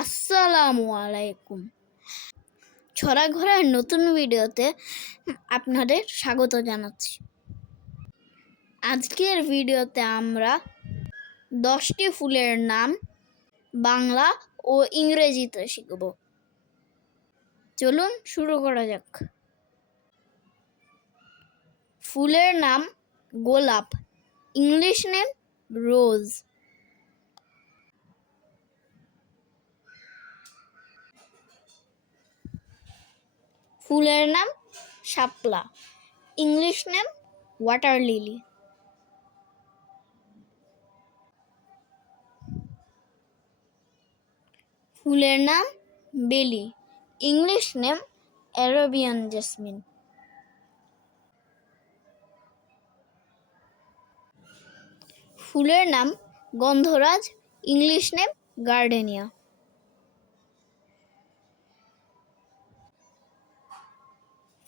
আসসালামু আলাইকুম। ছড়া ঘোরার নতুন ভিডিওতে আপনাদের স্বাগত জানাচ্ছি। আজকের ভিডিওতে আমরা 10টি ফুলের নাম বাংলা ও ইংরেজিতে শিখব। চলুন শুরু করা যাক। ফুলের নাম গোলাপ, ইংলিশ নেম রোজ। ফুলের নাম শাপলা, ইংলিশ নেম ওয়াটার লিলি। ফুলের নাম বেলি, ইংলিশ নেম অ্যারাবিয়ান জেসমিন। ফুলের নাম গন্ধরাজ, ইংলিশ নেম গার্ডেনিয়া।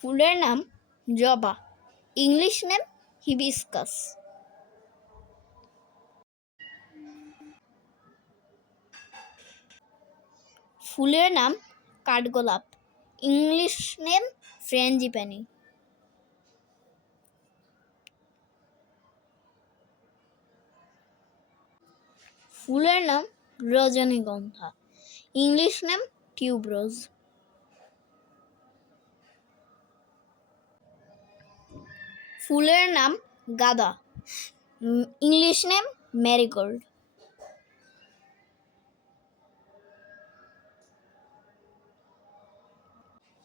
ফুলের নাম জবা, ইংলিশ নেম হিবিস্কাস। ফুলের নাম কাঠগোলাপ, ইংলিশ নেম ফ্র্যাঞ্জিপানি। ফুলের নাম রজনীগন্ধা, ইংলিশ নেম টিউবরোজ। ফুলের নাম গাঁদা, ইংলিশ নেম ম্যারিগোল্ড।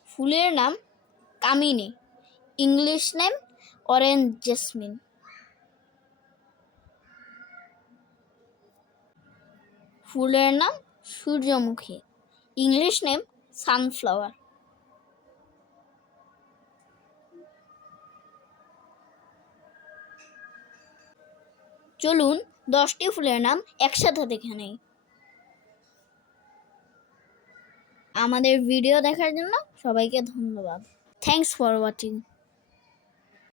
ফুলের নাম কামিনী, ইংলিশ নেম অরেঞ্জ জেসমিন। ফুলের নাম সূর্যমুখী, ইংলিশ নেম সানফ্লাওয়ার। চলুন 10টি ফুলের নাম একসাথে দেখে নেই। আমাদের ভিডিও দেখার জন্য সবাইকে ধন্যবাদ। Thanks for watching.